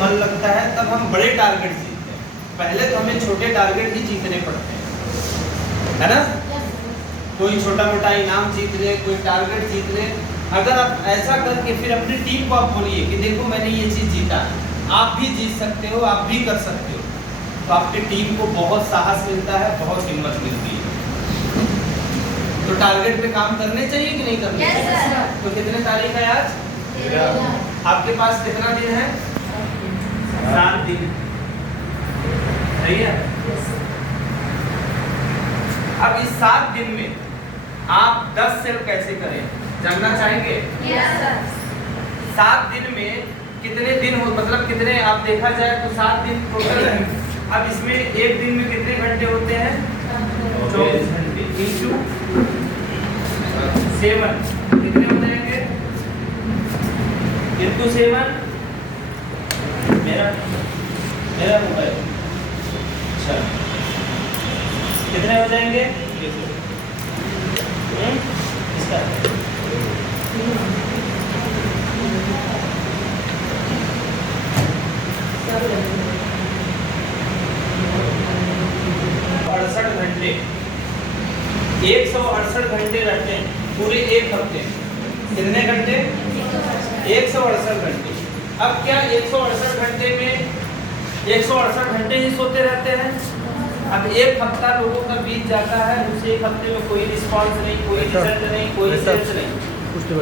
मन लगता है तब हम बड़े टारगेट जीतते हैं। पहले तो हमें छोटे टारगेट ही जीतने पड़ते हैं, है ना। कोई छोटा मोटा इनाम जीत ले, कोई टारगेट जीत ले। अगर आप ऐसा करके फिर अपनी टीम को आप बोलिए कि देखो मैंने ये चीज़ जीता, आप भी जीत सकते हो, आप भी कर सकते हो, तो आपकी टीम को बहुत साहस मिलता है, बहुत हिम्मत मिलती है। तो टारगेट पे काम करने चाहिए कि नहीं करने चाहिए? तो कितने तारीख है आज? आपके पास कितना दिन है? 7 दिन, सही है। अब इस 7 दिन में आप 10 सेल कैसे करें, जानना चाहेंगे? 7 दिन में कितने दिन हो, मतलब कितने आप देखा जाए तो 7 दिन टोटल है। अब इसमें एक दिन में कितने घंटे होते हैं? 24 घंटे इंटू 7 कितने हो जाएंगे? इंटू 7 मेरा मोबाइल, अच्छा कितने हो जाएंगे? इसका 68 घंटे, 168 घंटे रहते हैं पूरे एक हफ्ते। कितने घंटे? 168 घंटे। अब क्या 168 घंटे में 168 घंटे ही सोते रहते हैं? अब एक हफ्ता लोगों का बीत जाता है, उस एक हफ्ते में कोई रिस्पांस नहीं, कोई रिजल्ट नहीं, कोई सेल्स नहीं। तो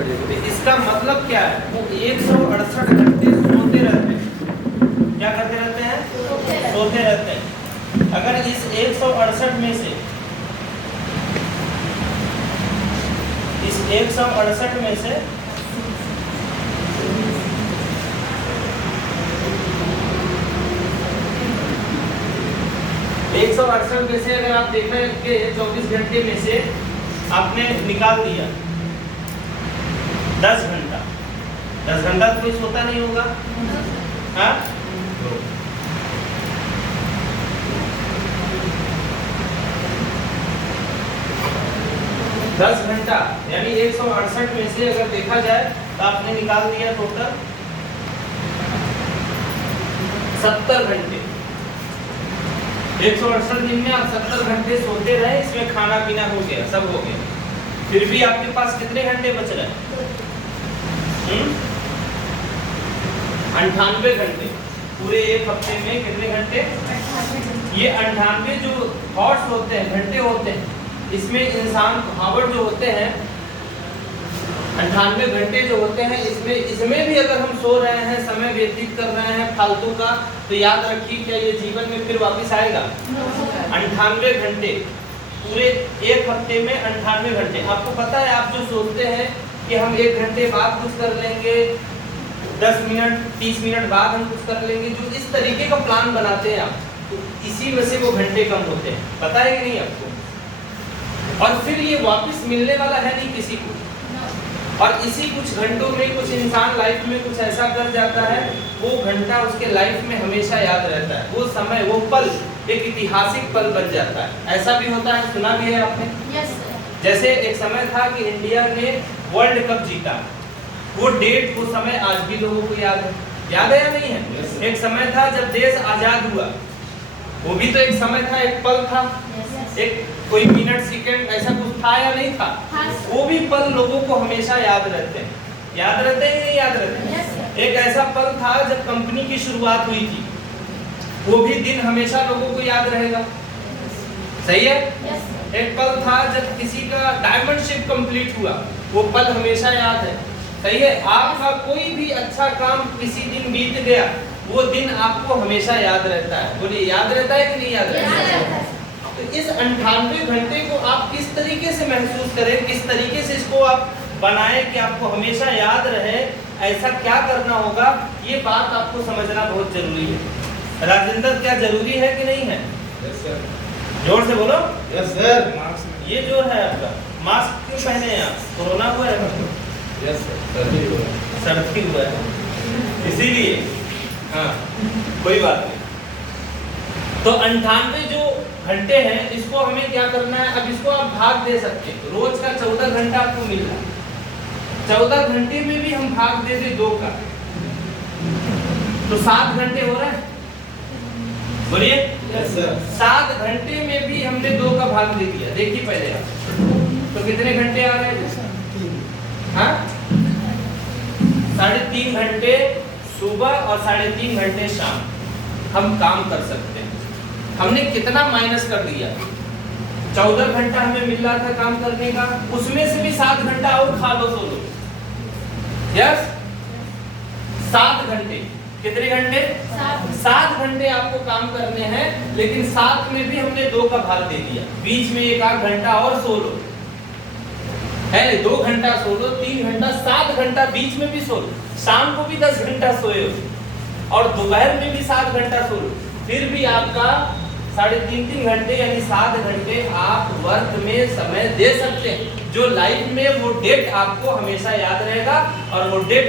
इसका मतलब क्या है? वो 168 घंटे सोते रहते हैं। क्या करते रहते हैं? सोते रहते हैं। अगर इस 168 में से 168 में से 168 में से अगर आप देखें कि 24 घंटे में से आपने निकाल दिया 10 घंटा, 10 घंटा तो कोई सोता नहीं होगा, हाँ? 10 घंटा यानी 168 में से अगर देखा जाए तो आपने निकाल दिया टोटल 70 घंटे। 168 दिन में आप 70 घंटे सोते रहे, इसमें खाना पीना हो गया, सब हो गया, फिर भी आपके पास कितने घंटे बच रहे हैं? 98 घंटे। पूरे एक हफ्ते में कितने घंटे? ये 98 जो थॉट्स होते हैं, घंटे होते हैं, इसमें इंसान भावड़ जो होते हैं 98 घंटे जो होते हैं, इसमें भी अगर हम सो रहे हैं, समय व्यतीत कर रहे हैं फालतू का, तो याद रखिए क्या ये जीवन में फिर वापस आएगा? 98 घंटे पूरे एक हफ्ते में 98 घंटे। आपको पता है आप जो सोचते हैं कि हम 1 घंटे बाद कुछ कर लेंगे, 10 मिनट 30 मिनट बाद हम कुछ कर लेंगे, जो इस तरीके का प्लान बनाते हैं आप, तो इसी में से वो घंटे कम होते हैं। पता है कि नहीं आपको? और फिर ये वापस मिलने वाला है नहीं किसी को। और इसी कुछ घंटों में कुछ इंसान लाइफ में कुछ ऐसा कर जाता है, वो घंटा उसके लाइफ में हमेशा याद रहता है, वो समय, वो पल एक ऐतिहासिक पल बन जाता है। ऐसा भी होता है, सुना भी है आपने? जैसे एक समय था कि इंडिया ने वर्ल्ड कप जीता, वो डेट, वो समय आज भी लोगों को याद है। याद है या नहीं है? एक समय था जब देश आजाद हुआ, वो भी तो एक समय था, एक पल था, एक कोई मिनट सेकंड ऐसा कुछ था या नहीं था? वो भी पल लोगों को हमेशा याद रहते हैं। याद रहते हैं, नहीं याद रहते हैं? एक ऐसा पल था जब कंपनी की शुरुआत हुई थी, वो भी दिन हमेशा लोगों को याद रहेगा, सही है? एक पल था जब किसी का डायमंड शिप कंप्लीट हुआ, वो पल हमेशा याद है, सही है? आपका कोई भी अच्छा काम किसी दिन बीत गया, वो दिन आपको हमेशा याद रहता है। बोलिए, याद रहता है कि नहीं याद रहता है? तो इस 98 घंटे को आप किस तरीके से महसूस करें, किस तरीके से इसको आप बनाएं कि आपको हमेशा याद रहे, ऐसा क्या करना होगा, ये बात आपको समझना बहुत जरूरी है। राजेंद्र, क्या जरूरी है कि नहीं है? Yes sir. जोर से बोलो। Yes sir. ये जो है आपका मास्क क्यों पहने हैं आप? कोरोना हुआ है? यस सर, सर्दी हुआ है। सर्दी हुआ है इसीलिए, हाँ कोई बात नहीं। तो 98 जो घंटे हैं, इसको हमें क्या करना है? अब इसको आप भाग दे सकते हैं, रोज का 14 घंटा आपको मिल रहा है, 14 घंटे में भी हम भाग दे दें 2 का, तो 7 घंटे हो रहा है, बोलिए। Yes sir. 7 घंटे में भी हमने 2 का भाग दे दिया। देखिए पहले आप, तो कितने घंटे आ रहे हैं? हाँ, 3.5 घंटे सुबह और 3.5 घंटे शाम हम काम कर सकते हैं। हमने कितना माइनस कर दिया? 14 घंटा हमें मिल रहा था काम करने का, उसमें से भी 7 घंटा और खा लो सो लो। यस, 7 घंटे। कितने घंटे? 7 घंटे आपको काम करने हैं, लेकिन 7 में भी हमने 2 का भाग दे दिया। बीच में 1 घंटा और सो लो, है 2 घंटा सो लो, 3 घंटा, 7 घंटा बीच में भी सो लो। शाम को भी 10 घंटा सोए हो और दोपहर में भी 7 घंटा सो लो, फिर भी आपका 3.5 घंटे यानी 7 घंटे आप वर्क में समय दे सकते हैं। जो लाइफ में वो डेट आपको हमेशा याद रहेगा और वो डेट,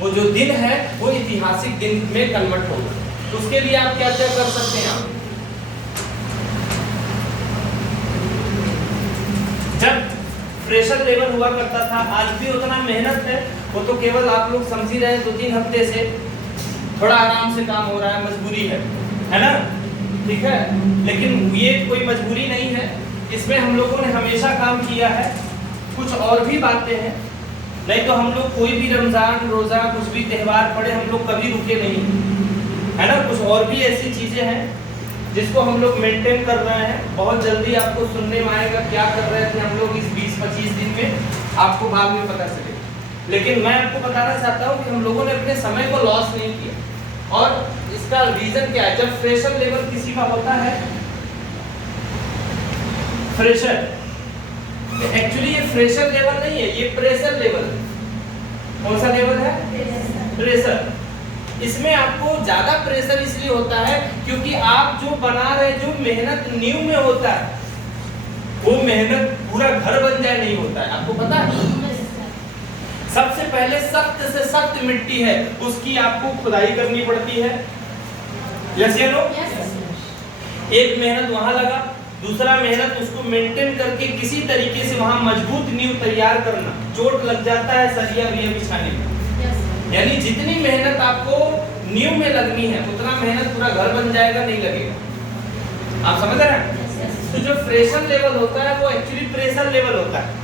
वो जो दिन है वो ऐतिहासिक दिन में कन्वर्ट होगा। तो उसके लिए आप क्या क्या कर सकते हैं? आप जब प्रेशर लेवल हुआ करता था, आज भी उतना मेहनत है, वो तो केवल आप लोग समझ ही रहे हैं 2-3 हफ्ते से थोड़ा आराम से काम हो रहा है, मजबूरी है ना, ठीक है। लेकिन ये कोई मजबूरी नहीं है, इसमें हम लोगों ने हमेशा काम किया है। कुछ और भी बातें हैं, नहीं तो हम लोग कोई भी रमजान रोजा कुछ भी त्यौहार पड़े हम लोग कभी रुके नहीं, है ना। कुछ और भी ऐसी चीजें हैं जिसको हम लोग मेंटेन कर रहे हैं। बहुत जल्दी आपको सुनने में आएगा क्या कर रहे थे हम लोग इस 20-25 दिन में, आपको बाद में पता चलेगा। लेकिन मैं आपको बताना चाहता हूँ कि हम लोगों ने अपने समय को लॉस नहीं किया। और इसका रीजन क्या है? जब प्रेशर लेवल किसी का होता है, प्रेशर, एक्चुअली ये प्रेशर लेवल नहीं है, ये प्रेशर लेवल है। कौन सा लेवल है? प्रेशर। इसमें आपको ज्यादा प्रेशर इसलिए होता है क्योंकि आप जो बना रहे, जो मेहनत नींव में होता है, वो मेहनत पूरा घर बन जाए नहीं होता है। आपको पता है, सबसे पहले सख्त से सख्त मिट्टी है उसकी आपको खुदाई करनी पड़ती है। यस या नो? एक मेहनत वहां लगा, दूसरा मेहनत उसको मेंटेन करके किसी तरीके से वहां मजबूत नींव तैयार करना। चोट लग जाता है सरिया बिछाने में, यानी जितनी मेहनत आपको नींव में लगनी है उतना मेहनत पूरा घर बन जाएगा नहीं लगेगा। आप समझ रहे हैं? तो जो प्रेशर लेवल होता है वो एक्चुअली प्रेशर लेवल होता है।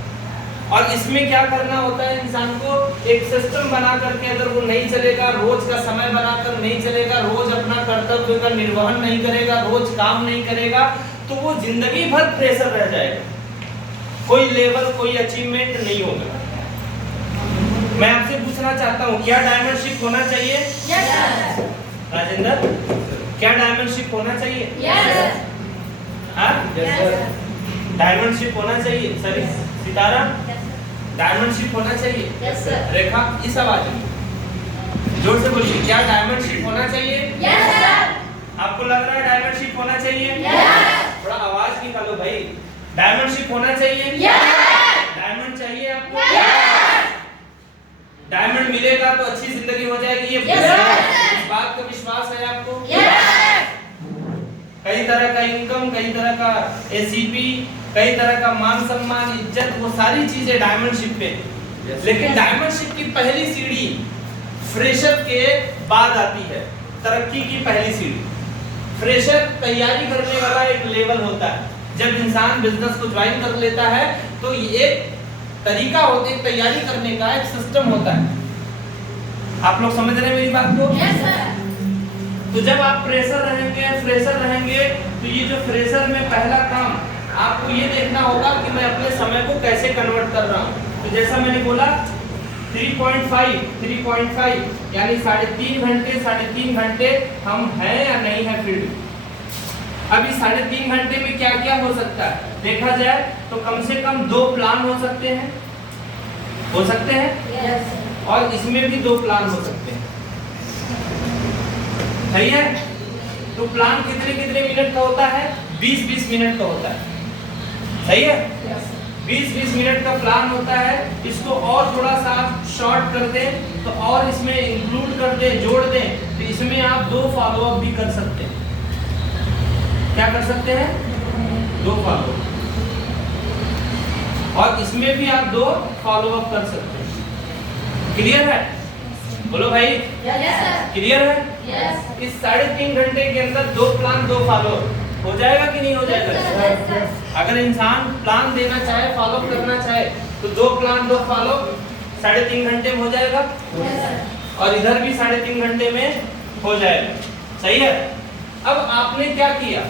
और इसमें क्या करना होता है इंसान को? एक सिस्टम बना करके, अगर वो नहीं चलेगा, रोज का समय बनाकर नहीं चलेगा, रोज अपना कर्तव्य का निर्वहन नहीं करेगा, रोज काम नहीं करेगा, तो वो जिंदगी भर प्रेशर रह जाएगा, कोई लेवल, कोई अचीवमेंट नहीं होगा। मैं आपसे पूछना चाहता हूँ, क्या डायमंड शिप होना चाहिए? यस। राजेंद्र, क्या डायमंड शिप होना चाहिए? यस। हाँ, डायमंड शिप होना चाहिए। सर सितारा, डायमंड शिप होना चाहिए? Yes sir. रेखा, इस आवाज में जोर से बोलिए, क्या डायमंड शिप होना चाहिए? Yes sir. आपको लग रहा है डायमंड शिप होना चाहिए? यस। थोड़ा आवाज निकालो भाई। डायमंड शिप होना चाहिए? यस। डायमंड चाहिए आपको? यस। डायमंड मिलेगा तो अच्छी जिंदगी हो जाएगी, ये इस बात का विश्वास है आपको? कई तरह का इनकम, कई तरह का एसीपी, कई तरह का मान सम्मान, इज्जत, वो सारी चीजें डायमंड शिप पे। लेकिन डायमंड शिप की पहली सीढ़ी फ्रेशर के बाद आती है, तरक्की की पहली सीढ़ी। फ्रेशर तैयारी करने वाला एक लेवल होता है। जब इंसान बिजनेस को ज्वाइन कर लेता है तो ये एक तरीका होता है, तैयारी करने का एक सिस्टम होता है। आप लोग समझ रहे हैं मेरी बात को? Yes sir. तो जब आप फ्रेशर रहेंगे तो ये जो फ्रेशर में पहला काम आपको ये देखना होगा कि मैं अपने समय को कैसे कन्वर्ट कर रहा हूँ। तो जैसा मैंने बोला 3.5 यानी 3.5 घंटे हम हैं या नहीं है फील्ड में। अभी 3.5 घंटे में क्या क्या हो सकता है देखा जाए तो कम से कम 2 प्लान हो सकते हैं, yes. और इसमें भी 2 प्लान हो सकते हैं, सही है। तो प्लान कितने मिनट का होता है? 20-20 मिनट का होता है, सही है। 20-20 मिनट का प्लान होता है। इसको और थोड़ा सा आप शॉर्ट कर दें तो और इसमें इंक्लूड कर दें, जोड़ दें, तो इसमें आप 2 फॉलोअप भी कर सकते हैं। क्या कर सकते हैं? 2 फॉलोअप, और इसमें भी आप 2 फॉलोअप कर सकते हैं। क्लियर है? बोलो भाई, यस सर, क्लियर है? यस, इस 3.5 घंटे के अंदर 2 प्लान 2 फॉलो हो जाएगा कि नहीं हो जाएगा? यस सर, अगर इंसान प्लान देना चाहे, फॉलो करना चाहे, तो 2 प्लान 2 फॉलो 3.5 घंटे में हो जाएगा, यस सर, और इधर भी 3.5 घंटे में हो जाएगा। सही है? अब आपने क्या किया,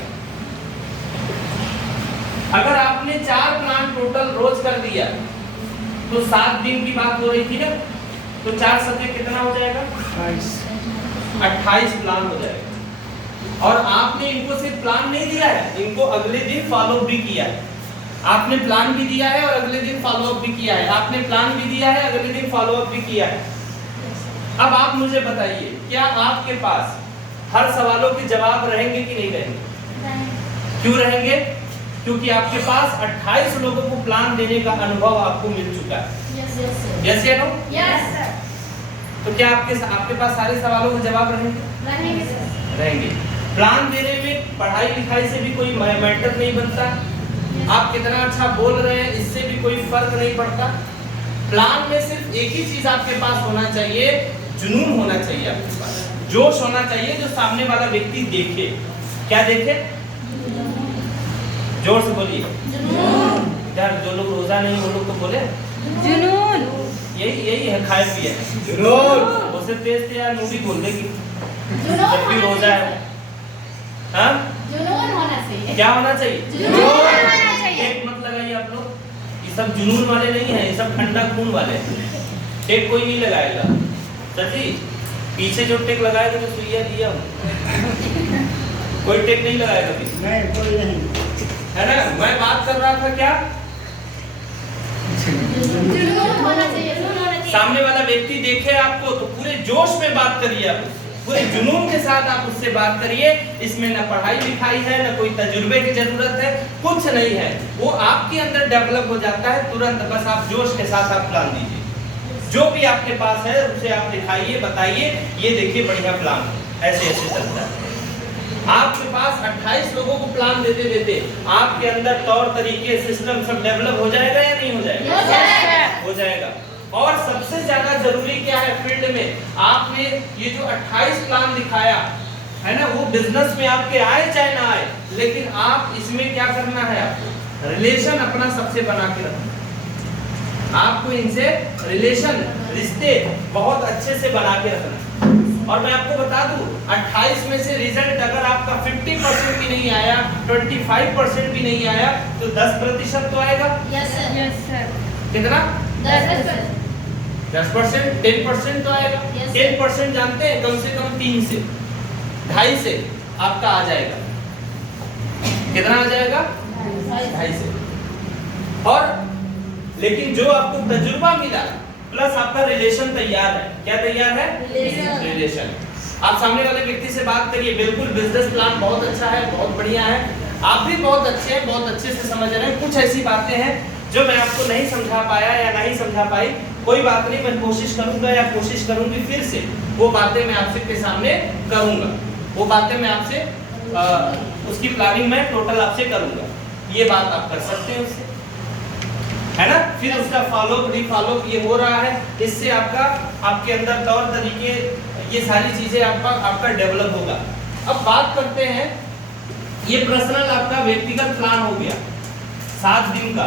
अगर आपने 4 प्लान टोटल रोज कर दिया तो 7 दिन की बात हो रही थी ना, तो 4 सत्ते कितना हो जाएगा? 28 प्लान हो जाएगा। और आपने इनको सिर्फ प्लान नहीं दिया है, इनको अगले दिन फॉलो भी किया है। आपने प्लान भी दिया है और अगले दिन फॉलो अप भी किया है, आपने प्लान भी दिया है, अगले दिन फॉलो अप भी किया है। अब आप मुझे बताइए, क्या आपके पास हर सवालों के जवाब रहेंगे कि नहीं रहेंगे? क्यों रहेंगे? क्योंकि आपके पास 28 लोगों को प्लान देने का अनुभव आपको मिल चुका है। यस यस सर, यस या नो? यस सर, तो क्या आपके पास सारे सवालों के जवाब रहेंगे? रहेंगे सर, रहेंगे। प्लान देने में पढ़ाई लिखाई से भी कोई मैटर नहीं बनता, आप कितना अच्छा बोल रहे हैं इससे भी कोई फर्क नहीं पड़ता। प्लान में सिर्फ एक ही चीज आपके पास होना चाहिए, जुनून होना चाहिए आपके पास, जोश होना चाहिए, जो सामने वाला व्यक्ति देखे। क्या देखे? जोर से बोलिए यार, जो लोग रोजा नहीं वो लोग तो बोले जुनून, यही है, खाए पिए जुनून। उसे तेज से यार नूरी बोल देगी जुनून जब भी रोजा है। हाँ, जुनून होना चाहिए, क्या होना चाहिए? जुनून होना चाहिए। टेक मत लगाइए आप लोग, ये सब जुनून वाले नहीं है, ये सब ठंडा खून वाले हैं। टेक कोई नहीं लगाएगा। सची पीछे जो टेक लगाएगा तो सुइया दिया कोई टेक नहीं लगाएगा पीछे, नहीं कोई नहीं। है ना? मैं बात कर रहा था क्या, जुनून होना चाहिए, जुनून होना चाहिए। सामने वाला व्यक्ति देखे आपको तो पूरे जोश में बात करिए, आप पूरे जुनून के साथ आप उससे बात करिए। इसमें ना पढ़ाई लिखाई है, ना कोई तजुर्बे की जरूरत है, कुछ नहीं है, वो आपके अंदर डेवलप हो जाता है तुरंत। बस आप जोश के साथ आप प्लान दीजिए, जो भी आपके पास है उसे आप दिखाइए, बताइए, ये देखिए बढ़िया प्लान ऐसे ऐसे चलता है। आपके पास 28 लोगों को प्लान देते देते आपके अंदर तौर तरीके सिस्टम सब डेवलप हो जाएगा या नहीं हो जाएगा? हो जाएगा। हो जाएगा। और सबसे ज्यादा जरूरी क्या है फील्ड में, आपने ये जो 28 प्लान दिखाया है ना, वो बिजनेस में आपके आए चाहे ना आए, लेकिन आप इसमें क्या करना है, आपको रिलेशन अपना सबसे बना के रखना, आपको इनसे रिलेशन रिश्ते बहुत अच्छे से बना के रखना। और मैं आपको बता दूं, 28 में से रिजल्ट अगर आपका 50% भी नहीं आया, 25% भी नहीं आया, तो 10% तो आएगा। यस सर, यस सर, कितना? 10%, 10%, 10% तो आएगा। Yes, sir. 10% जानते हैं, कम से कम 3 से 2.5 से आपका आ जाएगा। कितना आ जाएगा? 2.5 से। और लेकिन जो आपको तजुर्बा मिला प्लस आपका रिलेशन तैयार है, क्या तैयार है? रिलेशन। आप सामने वाले व्यक्ति से बात करिए, बिल्कुल बिजनेस प्लान बहुत अच्छा है, बहुत बढ़िया है, आप भी बहुत अच्छे हैं, बहुत अच्छे से समझ रहे हैं। कुछ ऐसी बातें हैं जो मैं आपको नहीं समझा पाया या नहीं समझा पाई, कोई बात नहीं, मैं कोशिश करूंगा या कोशिश करूंगी फिर से वो बातें मैं आपके सामने करूंगा, वो बातें मैं आपसे उसकी प्लानिंग मैं टोटल आपसे करूंगा। ये बात आप कर सकते हैं उससे, है ना? फिर उसका फॉलो रीफॉलो ये हो रहा है, इससे आपके अंदर तौर तरीके ये सारी चीजें आपका डेवलप होगा। अब बात करते हैं, ये पर्सनल आपका व्यक्तिगत प्लान हो गया 7 दिन का,